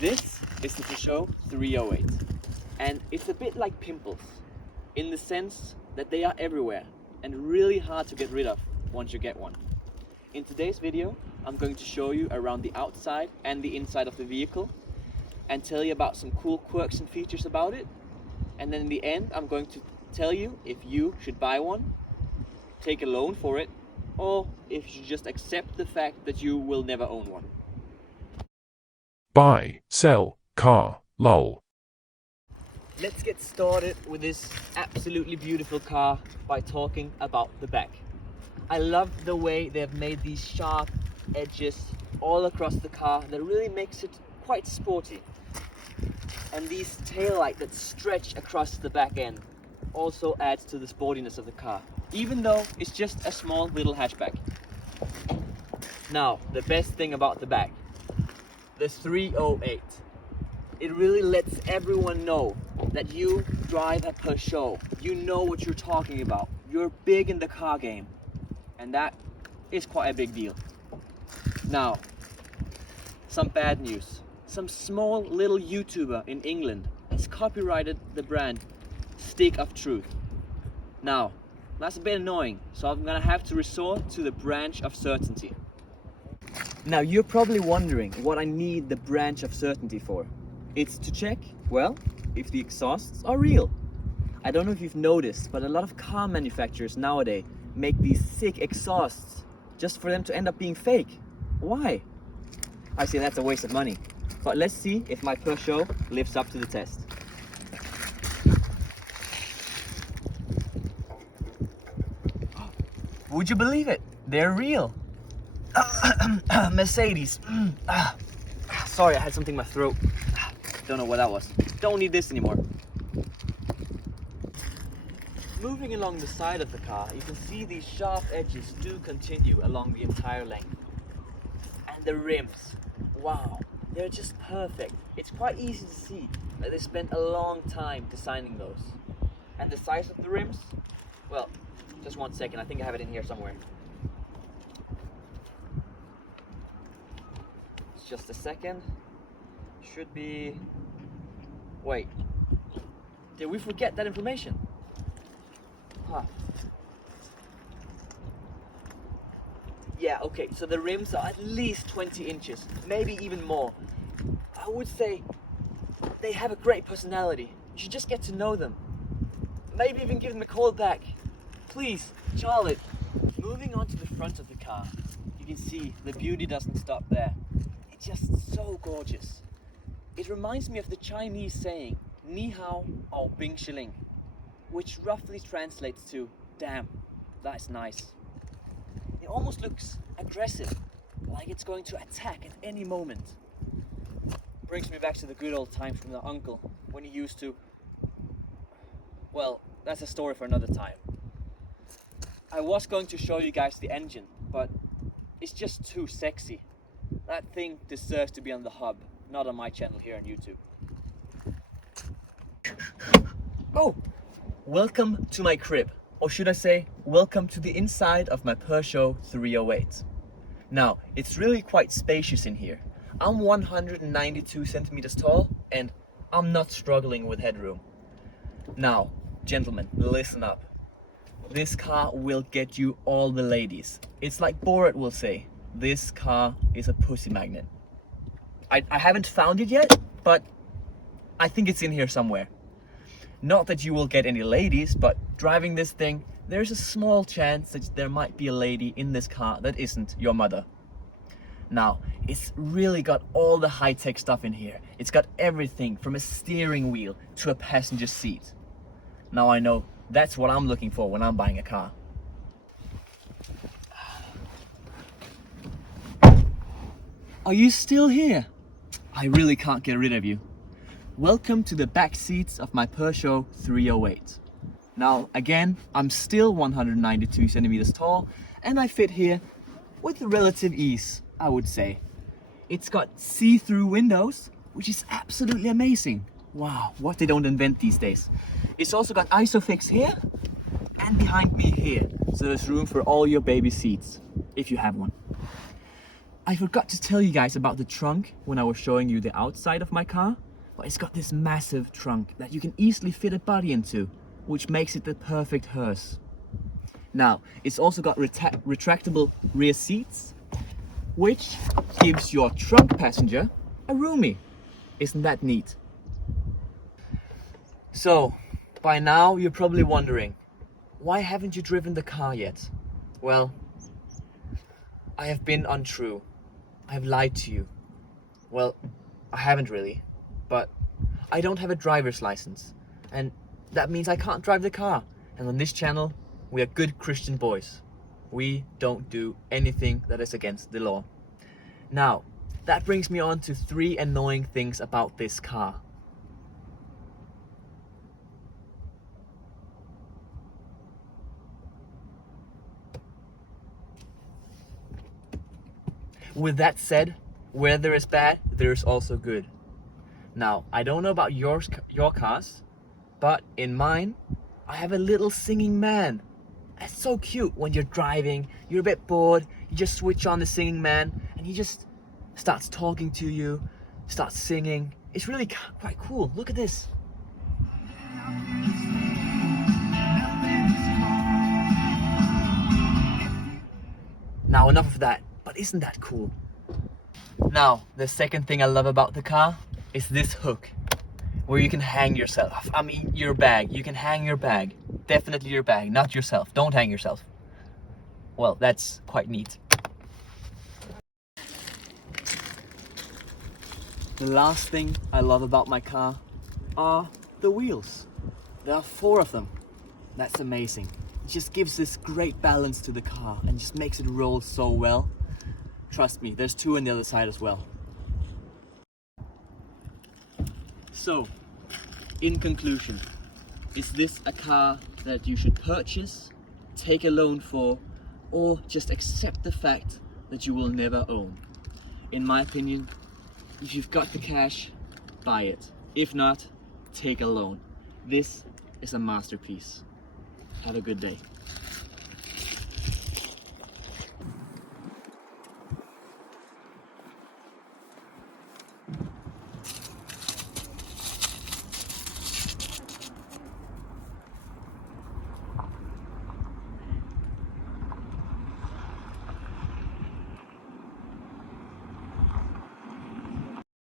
This is the Peugeot 308, and it's a bit like pimples in the sense that they are everywhere and really hard to get rid of once you get one. In today's video, I'm going to show you around the outside and the inside of the vehicle and tell you about some cool quirks and features about it. And then in the end, I'm going to tell you if you should buy one, take a loan for it, or if you should just accept the fact that you will never own one. Buy, sell, car, lol. Let's get started with this absolutely beautiful car by talking about the back. I love the way they've made these sharp edges all across the car that really makes it quite sporty. And these taillights that stretch across the back end also adds to the sportiness of the car, even though it's just a small little hatchback. Now, the best thing about the back, the 308. It really lets everyone know that you drive a Peugeot. You know what you're talking about. You're big in the car game. And that is quite a big deal. Now, some bad news. Some small little YouTuber in England has copyrighted the brand Stick of Truth. Now, that's a bit annoying, so I'm gonna have to resort to the branch of certainty. Now, you're probably wondering what I need the branch of certainty for. It's to check, well, if the exhausts are real. I don't know if you've noticed, but a lot of car manufacturers nowadays make these sick exhausts just for them to end up being fake. Why? I say that's a waste of money. But let's see if my Peugeot lives up to the test. Would you believe it? They're real. Mercedes. Sorry, I had something in my throat. Don't know what that was. Don't need this anymore. Moving along the side of the car, you can see these sharp edges do continue along the entire length. And the rims, wow, they're just perfect. It's quite easy to see that they spent a long time designing those. And the size of the rims, well, just one second, I think I have it in here somewhere. Just a second. Should be... Wait. Did we forget that information? Huh. Yeah, okay, so the rims are at least 20 inches, maybe even more. I would say they have a great personality. You should just get to know them. Maybe even give them a call back. Please, Charlotte. Moving on to the front of the car, you can see the beauty doesn't stop there. It's just so gorgeous. It reminds me of the Chinese saying, Ni hao or Bing Shilling, which roughly translates to, damn, that's nice. It almost looks aggressive, like it's going to attack at any moment. Brings me back to the good old times from the uncle, when he used to... Well, that's a story for another time. I was going to show you guys the engine, but it's just too sexy. That thing deserves to be on the hub, not on my channel here on YouTube. Oh! Welcome to my crib. Or should I say, welcome to the inside of my Peugeot 308. Now, it's really quite spacious in here. I'm 192 centimeters tall, and I'm not struggling with headroom. Now, gentlemen, listen up. This car will get you all the ladies. It's like Borat will say, this car is a pussy magnet. I haven't found it yet, but I think it's in here somewhere. Not that you will get any ladies, but driving this thing, there's a small chance that there might be a lady in this car that isn't your mother. Now, it's really got all the high-tech stuff in here. It's got everything from a steering wheel to a passenger seat. Now I know that's what I'm looking for when I'm buying a car. Are you still here? I really can't get rid of you. Welcome to the back seats of my Peugeot 308. Now, again, I'm still 192 centimeters tall, and I fit here with relative ease, I would say. It's got see-through windows, which is absolutely amazing. Wow, what they don't invent these days. It's also got ISOFIX here and behind me here, so there's room for all your baby seats, if you have one. I forgot to tell you guys about the trunk when I was showing you the outside of my car, but it's got this massive trunk that you can easily fit a body into, which makes it the perfect hearse. Now, it's also got retractable rear seats, which gives your trunk passenger a roomie. Isn't that neat? So, by now you're probably wondering, why haven't you driven the car yet? Well, I have been untrue. I have lied to you. Well, I haven't really, but I don't have a driver's license, and that means I can't drive the car. And on this channel, we are good Christian boys. We don't do anything that is against the law. Now, that brings me on to 3 annoying things about this car. With that said, where there is bad, there is also good. Now, I don't know about your cars, but in mine, I have a little singing man. It's so cute when you're driving, you're a bit bored, you just switch on the singing man, and he just starts talking to you, starts singing. It's really quite cool. Look at this. Now, enough of that, but isn't that cool? Now, the second thing I love about the car is this hook, where you can hang yourself. I mean, your bag. You can hang your bag. Definitely your bag, not yourself. Don't hang yourself. Well, that's quite neat. The last thing I love about my car are the wheels. There are 4 of them. That's amazing. It just gives this great balance to the car and just makes it roll so well. Trust me, there's 2 on the other side as well. So, in conclusion, is this a car that you should purchase, take a loan for, or just accept the fact that you will never own? In my opinion, if you've got the cash, buy it. If not, take a loan. This is a masterpiece. Have a good day.